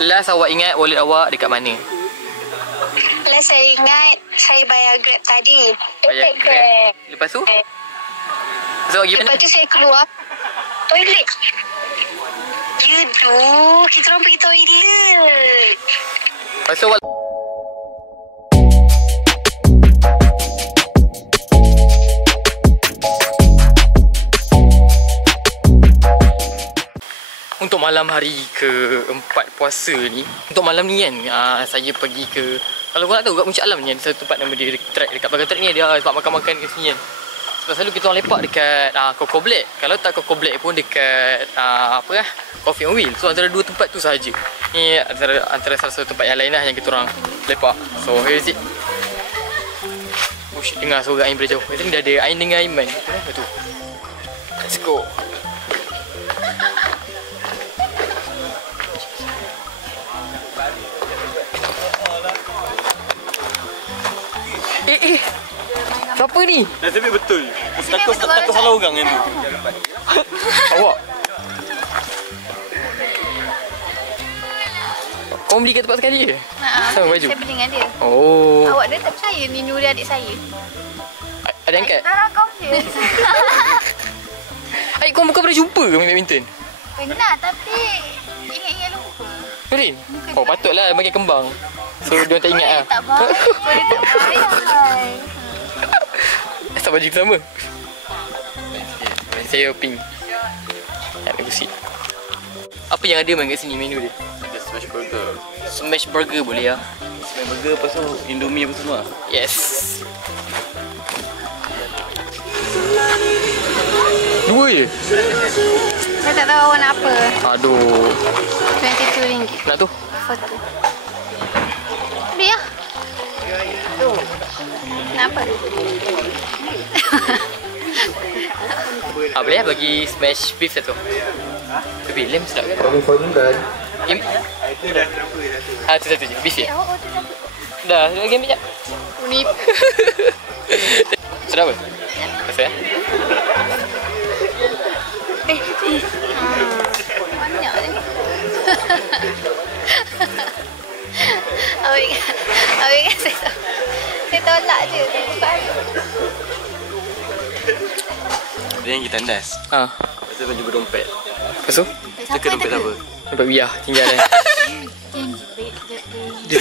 Last awak ingat wallet awak dekat mana? Last saya ingat saya bayar Grab tadi. Bayar Grab. Lepas tu? So, Lepas tu saya keluar toilet. Ya tu, kita orang pergi toilet. Lepas tu awak untuk malam hari ke-4 puasa ni, untuk malam ni kan, saya pergi ke, kalau korang nak tahu kat Puncak Alam ni, ada satu tempat nama dia track, dekat belakang track ni ada sebab makan-makan kat sini kan. Sebab selalu kita orang lepak dekat Coco Black. Kalau tak Coco Black pun dekat Coffee on Wheel. So antara dua tempat tu sahaja. Ni antara salah satu tempat yang lain lah yang kita orang lepak. So here is it. Ush, dengar suara Ain berjauh. Tadi dah ada Ain dengan Aiman. Betul. Let's go. Siapa ni? Nasib betul. Takut salah orang ni. Awak? Kau beli kat tempat sekali ke? Sama baju? Saya beli dengan dia. Oh. Awak dah tak percaya ni Nuri adik saya. Ada angkat? Tak kau je. Adik kau bukan pernah jumpa ke main badminton? Pernah tapi ingat-ingat lupa. Betul? Oh patutlah bagi kembang. So dia tak ingat lah. Tak baik. Dia tak baik. Asal baju sama. Saya pink. Tak ada gusi. Apa yang ada main kat sini menu dia? Ada smash burger. Smash burger boleh lah. Smash burger lepas tu Indomie apa semua. Yes. Dua je? Saya tak tahu awak nak apa. Aduh. RM22. Nak tu? Foto. Beli lah. Nak apa? Boleh lah bagi smash beef satu. Tapi lem sedap kan? Itu satu je, beef je. Dah, lagi ambil sekejap. Unip. Sedap apa? Rasa ya? Banyak ni. Awak ingat saya tolak je. Dia yang kita tandas. Lepas tu baju berdompet. Lepas tu? Teka dompet siapa? Dompet biar, tinggal kan? Dia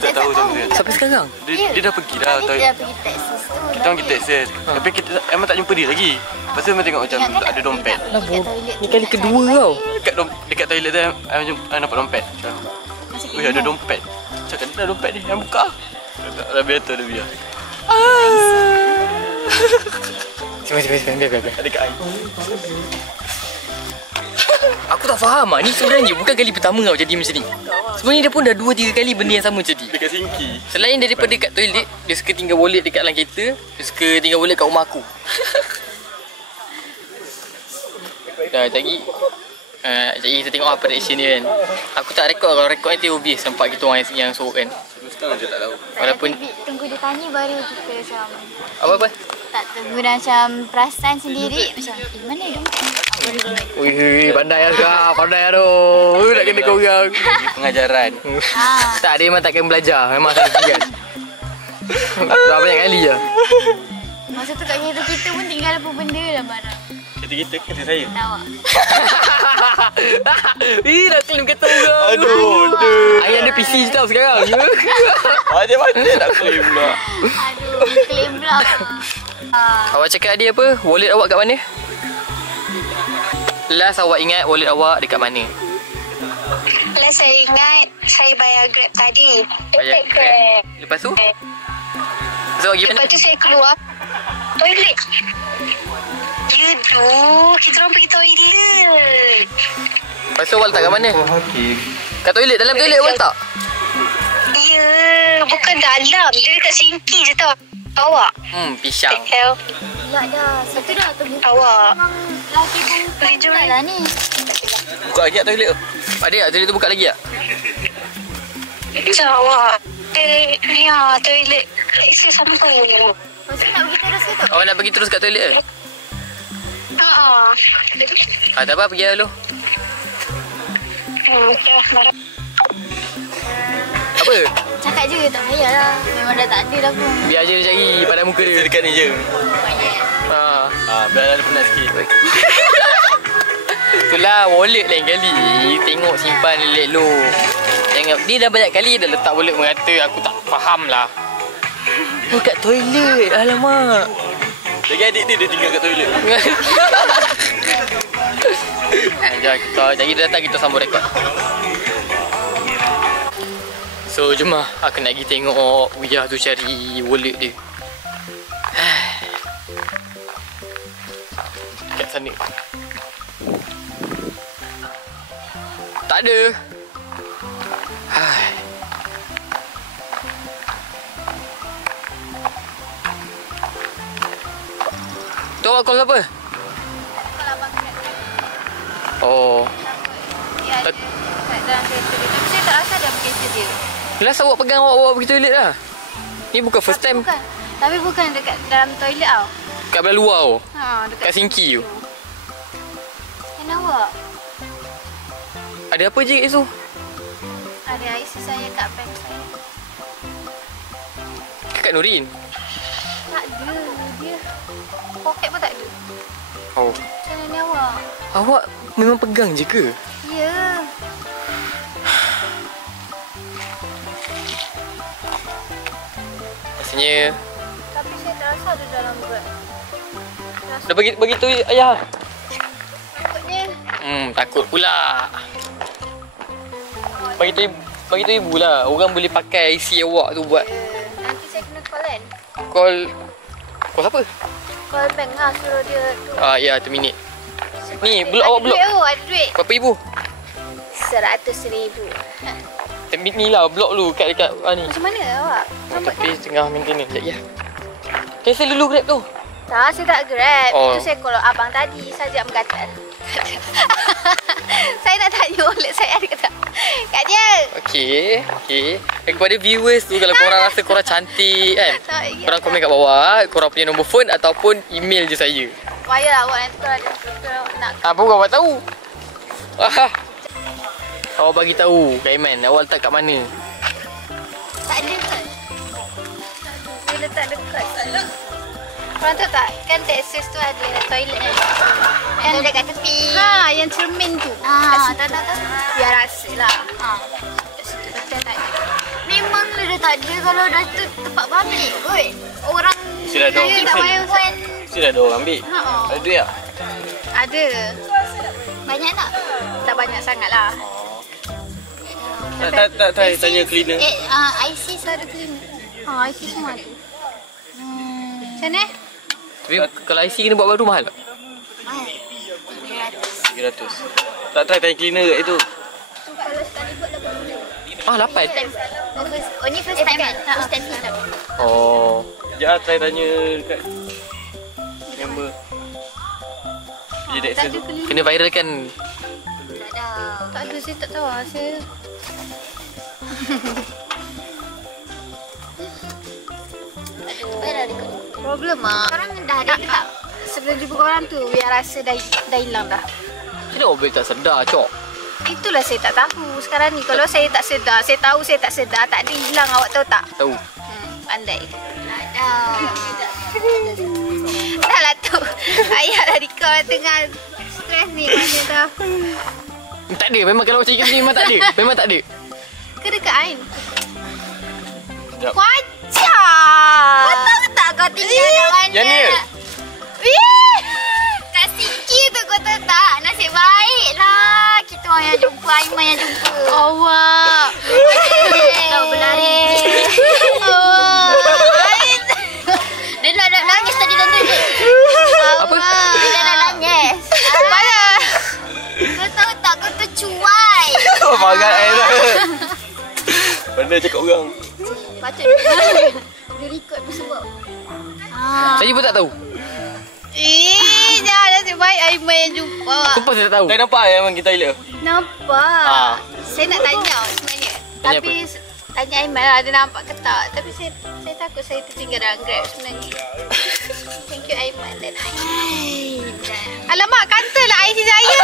Tak tahu macam mana. sampai sekarang? Dia dah pergi dah. Dia pergi Texas tu. Kita orang pergi Texas. Tapi kita emang tak jumpa dia lagi. Lepas tu memang tengok macam ada dompet. Ni kali kedua tau. Dekat toilet tu nampak dompet. Wih ada dompet. Cakap ada dompet ni. Yang buka. Dah betul dia biar. Biar. Ada kat air. Aku tak faham lah. Ni sebenarnya bukan kali pertama tau jadi macam ni. Sebenarnya dia pun dah 2-3 kali benda yang sama jadi. Dekat sinki. Selain daripada kat toilet, dia suka tinggal wallet dekat dalam kereta. Dia suka tinggal wallet kat rumah aku. Dah, sekejap lagi. Kita tengok apa reaction dia kan. Aku tak rekod. Kalau rekod nanti obvious nampak kita orang yang sorok kan. Sekarang je tak tahu. Walaupun Tunggu dia tanya baru kita macam apa? tak tunggu macam perasan sendiri macam mana dompet? Apa dia dompet? Wih, pandai lah kau. Pandai lah tu. Nak kena korang. Pengajaran. Tak, dia memang takkan belajar. Memang tak tinggal. Dah banyak kali je. Masa tu kat kereta kita pun tinggal apa benda dalam barang. Kereta saya. Tahu tak? Dah claim kata orang. Aduh. Ayah ada PC je tau sekarang. Macam-macam nak claim pula. Aduh, claim pula. Awak cakap dia apa? Wallet awak kat mana? Last awak ingat wallet awak dekat mana? Last saya ingat saya bayar Grab tadi. Bayar Grab. Lepas tu? So, Lepas tu saya keluar toilet. Ya tu, kita orang pergi toilet. Lepas tu awak letak kat mana? Kat toilet? Dalam toilet awak letak? Ya, bukan dalam. Dia dekat sinki je tau. Awak. Pisang. Hell. Ya dah, satu dah tunggu. Awak. Memang laki pun tak lah ni. Buka lagi kat toilet tu. Ada tak? Toilet tu buka lagi tak? Macam awak. Ni lah, toilet. Leksa sampai. Lepas tu nak pergi terus ke tu? Awak nak pergi terus kat toilet ke? Haa. Tak apa, pergi lah dulu. Dah marah. Apa? Cakap je tak payahlah. Memang dah tak ada dah pun. Biar je dia cari pada muka dia. Dekat ni je. Ha. Biar ada penat sikit. Itulah wallet lain kali. Tengok simpan elok-elok. Tengok dia dah banyak kali dah letak wallet mengata aku tak faham lah. Oh kat toilet. Alamak. Lagi adik dia tinggal kat toilet. Jadi dia datang kita sambung rekod. So jom lah. Aku nak pergi tengok Wiyah tu cari wallet dia. Kat sana. Tak ada. Tu awak call siapa? Oh. Ya, kat dalam kereta dia. Tapi saya tak rasa dia pakai kereta dia. Last awak pegang awak pergi toilet lah. Ni bukan first time. Bukan. Tapi bukan dekat dalam toilet tau. Kat belah luar tu. Dekat Kat sinki tu. Kenapa? Ada apa je kat situ? Ada IC saya kat bank saya. Kat Nurin. Tak ada. Dia poket pun tak ada. Oh. Macam mana ni awak? Awak memang pegang je ke? Ya. Rasanya Tapi saya tak rasa ada dalam beg. dah bagi tu ayah. Takutnya. Takut pula. Bagi tu ibu lah. Orang boleh pakai IC awak tu buat Nanti saya kena call kan? call siapa? Call bank lah suruh dia tu. Ya, terminate. Ni, blok awak blok. Ada duit. Berapa ibu? 100,000. Terminate ni lah, blok dulu dekat ni. Macam mana awak? Tapi tengah maintenance. Sekejap ya. Cancel dulu Grab tu. Tak, saya tak Grab. Oh. Itu saya call abang tadi saja mengatakan. Saya nak tanya wallet saya ada ke tak? Kat dia. Okey. Kepada viewers tu, kalau korang rasa korang cantik kan, Tak, ya. korang komen kat bawah, korang punya nombor phone ataupun email je saya. Payahlah awak nanti kalau ada tutor nak. Apa kau awak tahu? Awak bagi tahu Kak Iman, awak letak kat mana? Tak ada kan? Dia letak dekat. Korang tahu tak? Kan Texas tu ada toilet kan? Yang dekat tepi. Yang cermin tu. Tak. Biar rasa lah. Kat situ betul tak ada. Memanglah dia tak ada kalau dah tu tempat public kot. Orang Mesti dah ada orang tak cancel. payah phone. Mesti dah ada orang ambil. Ada duit tak? Ada. Banyak tak? Tak banyak sangat lah. Tak tanya cleaner. IC saya ada cleaner. IC semua ada. Macam mana? Tapi kalau IC kena buat baru mahal tak? 300. Tak try tanya cleaner kat itu. Kalau sekali buat 8? Only first time kan? First time. Oh. Sekejap try tanya dekat member. Dia Tak ada tu. cleaner. Kena viral kan? Tak ada, saya tak tahu lah. Saya... Problem lah. Sekarang dah ada ke tak? RM9,000 korang tu biar rasa dah hilang dah. Macam mana awak boleh tak sedar, Cok? Itulah saya tak tahu sekarang ni. Kalau saya tak sedar, saya tahu saya tak sedar, tak ada hilang, awak tahu tak? Tahu. Pandai. Dah lah tu. Ayah dah recall tengah stres ni. Mana dah. Tak ada, memang kalau macam ni memang tak ada. Memang tak ada. Ke dekat Ain? Sekejap. Wajar. Kau tahu tak kau tinggal kat mana? Yang ni ke? Wih! Kat Siki tu kau tahu tak? Nasib baik lah. Kita orang yang jumpa, Aiman yang jumpa. Awak. Tahu berlari. Dia nak nangis tadi tonton je. Apa? Dia nak nangis. Mana? Kau tahu tak kau tu cuai. Oh, magat air dah. Pandai cakap orang. Patut. Dia record pun sebab. Saya pun tak tahu. Jangan nasib baik Aiman yang jumpa. Sumpah saya tak tahu. Tak nampak yang pergi toilet. Nampak. Saya nak tanya sebenarnya. Tanya Tapi tanya Aiman lah dia nampak ke tak. Tapi saya takut saya tertinggal dalam Grab sebenarnya. Thank you Aiman dan Aiman. Alamak, kantor lah IC saya.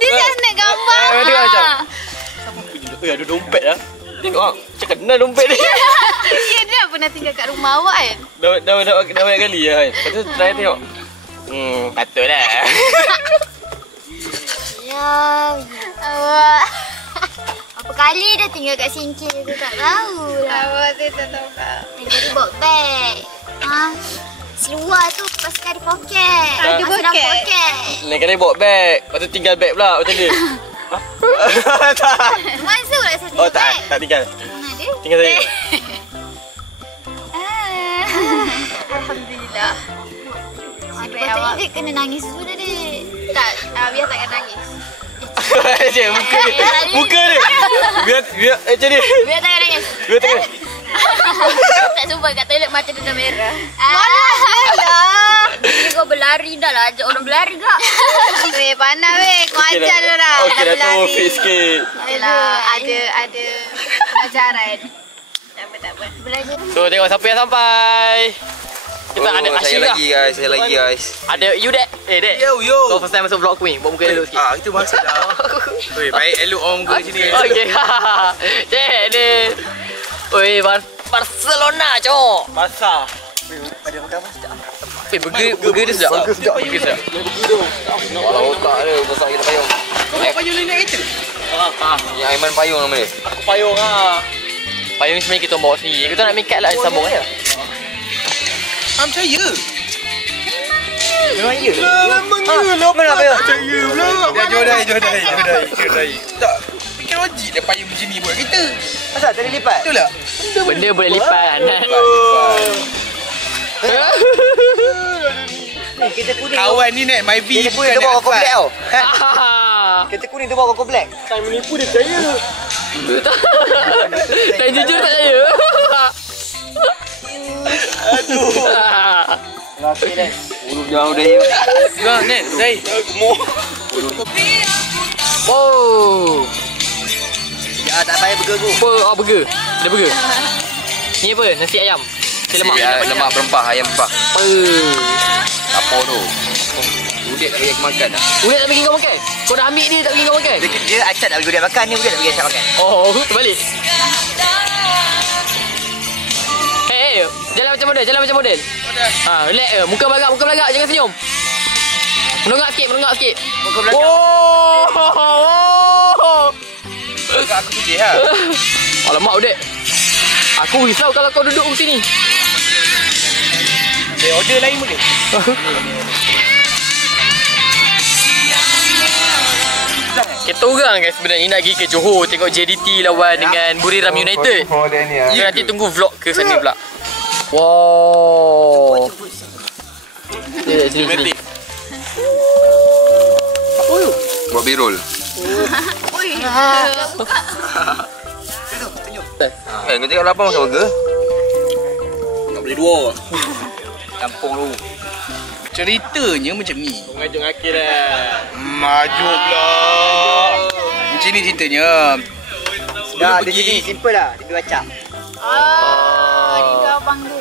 Dia tak nak gambar. Tengok macam. Ada dompet lah. Tengok ah. Macam kena dompet ni. Dia dah pernah tinggal kat rumah awak kan? Dah banyak kali lah kan. Lepas tu try tengok. Patutlah. Ya. Awak. Apa kali dah tinggal kat Singkil tu tak tahu lah. Awak tu tak tahu kak. Tadi bawa beg. Ha? Seluar tu pasal ada poket. Ada poket. Lain kali bawa beg. Lepas tu tinggal beg pula macam ni. Masa lah saya tinggal Oh tak, beg. tak tinggal. Mana dia? Tinggal saya. Alhamdulillah. Patut dia kena nangis dulu tadi. Tak, biar takkan nangis. Macam muka dia. Biar macam ni. Biar takkan nangis. Biar takkan. Tak sumpah kat toilet mata dia dah merah. Alah. Ni kau berlari dah lah. Ajak orang berlari kak. Weh, panas weh. Kau ajar dia lah. Okey dah tu fit sikit. Yelah, ada pelajaran. Tak apa. Belajar. So tengok siapa yang sampai. Kita ada Ashira. Saya lagi guys. Ada you dek. Dek. Yo. Kau first time masuk vlog aku ni. Buat muka elok sikit. Itu maksud dah. Oi, baik elok orang muka sini. Okey. Dek ni. Oi, Barcelona cok. Pasar. Ada makan apa sedap? Burger dia sedap. Burger sedap. Kalau otak dia besar gila payung. Kau payung ni naik kereta? Yang Aiman payung nama dia. Aku payung ah. Payung ni sebenarnya kita bawa sendiri. Kita nak make up lah sambung aja. Percaya. Memang ya. Mana payung? Percaya pula. Dah jodai. Tak. Fikir wajib dia payung macam ni buat kereta. Asal tadi lipat? Betul tak? Benda boleh lipat. Kereta kuning. Kawan ni naik Myvi. Kereta kuning tu bawa kau black tau. Kereta kuning tu bawa kau black. Time menipu dia percaya. Tak jujur tak saya. Aduh. Laki dah. Urut jauh dah ya. Jangan net, dai. Gemuk. Oh. Ya tak payah burger tu. Apa? Oh, burger. Ada burger. Ni apa? Nasi ayam. Nasi lemak. Lemak berempah, ayam berempah. Apa? Apa tu? Udik tak bagi aku makan dah. Udah tak bagi kau makan? Kau dah ambil dia tak bagi kau makan? Dia acak nak bagi udik makan, ni udik tak bagi acak makan. Oh, terbalik. Hey, jalan macam model. Ha, relax je. Muka belagak, jangan senyum. Menunggak sikit. Muka belakang. Oh. Aku sedih lah. Alamak, Udek. Aku risau kalau kau duduk sini. Order lain boleh? Kita orang kan sebenarnya nak pergi ke Johor tengok JDT lawan dengan Buriram United. So nanti tunggu vlog ke sana pula. Wow. Sini. Apa tu? Buat birol. Kau cakap lapar makan burger? Tak boleh dua. Kampung tu. Ceritanya macam ni. Kau ngajak akhir dah. Maju pula. Macam ni ceritanya. Dah, dia sini simple lah. Dia baca. Itu abang dia.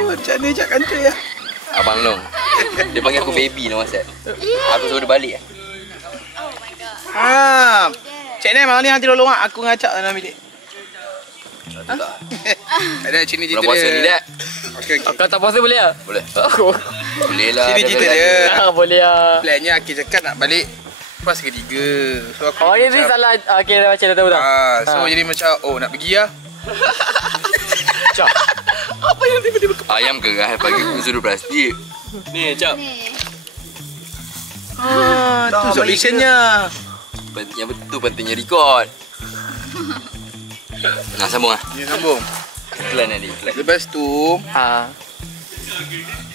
Macam ni cak country lah. Abang Long. Dia panggil aku baby nama Sat. Aku suruh dia balik lah. Cik Nen, malam ni nanti tolong aku ngacak dalam bilik. Ada macam ni cerita Bulan puasa ni dia. tak? Okey. Kau tak puasa boleh tak? Boleh. Aku. Boleh lah. Sini cerita dia. Boleh lah. Plannya Aki cakap nak balik puasa ketiga. So aku Oh, ni salah. Okay, dah baca dah tahu dah. So jadi macam nak pergi lah. Apa yang tiba-tiba Ayam gerah pagi sudut plastik. Ni, Cap. Ni. Tu solutionnya. Yang betul pentingnya record. Nak sambung lah. Ni sambung. Iklan nanti. Iklan. Lepas tu Ha.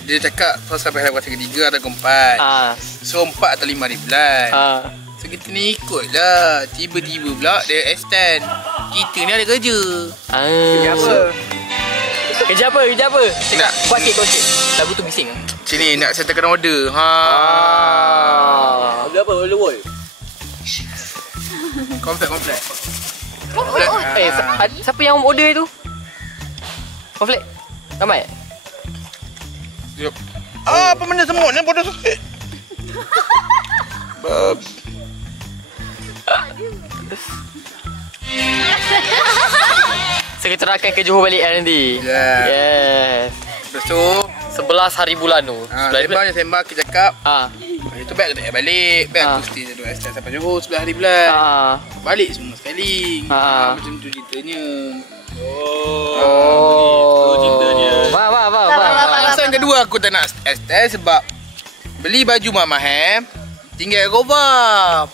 dia cakap kau sampai hari puasa ketiga atau keempat. Ha. So 4 atau 5 hari bulan. Ha. So kita ni ikut lah. Tiba-tiba pula dia extend. Kita ni ada kerja. Kerja apa? Kerja apa? Nak. Kuat sikit. Lagu tu bising. Macam ni nak settlekan order. Order apa? Order wall? Komplek. Siapa yang order tu? Konflik? Ramai? Yup. Apa benda semut ni bodoh sikit. So kita nak akan ke Johor balik kan nanti. Yes. Lepas tu 11 hari bulan tu. sembang kita cakap itu baik kita balik. Baik aku stay dulu sampai Johor 11 hari bulan. Balik semua sekali. Macam tu ceritanya. Oh. Ceritanya. Alasan kedua aku tak nak STS sebab beli baju Mama Ham tinggal Roba.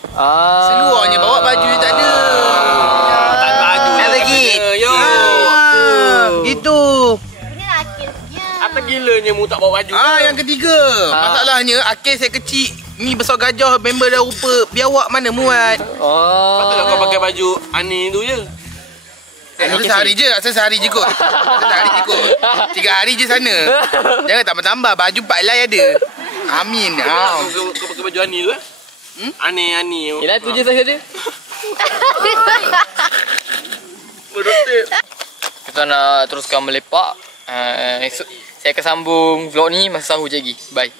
Seluarnya bawa baju dia tak ada. Tak ada baju lagi. Yo. Gitu. Ini Akilnya. Apa gilanya mu tak bawa baju? Yang ketiga. Masalahnya Akil saya kecil. Ni besar gajah member dah rupa biawak mana muat. Patutlah kau pakai baju Ani tu je. Sehari je, sehari je kot. Sehari je kot. 3 hari je sana. Jangan tambah-tambah, baju 4 helai ada. Amin. Kau pakai baju Ani tu Ani. Yelah tu je saja dia. Berotip. Kita nak teruskan melepak. Esok saya akan sambung vlog ni masa sahur je lagi. Bye.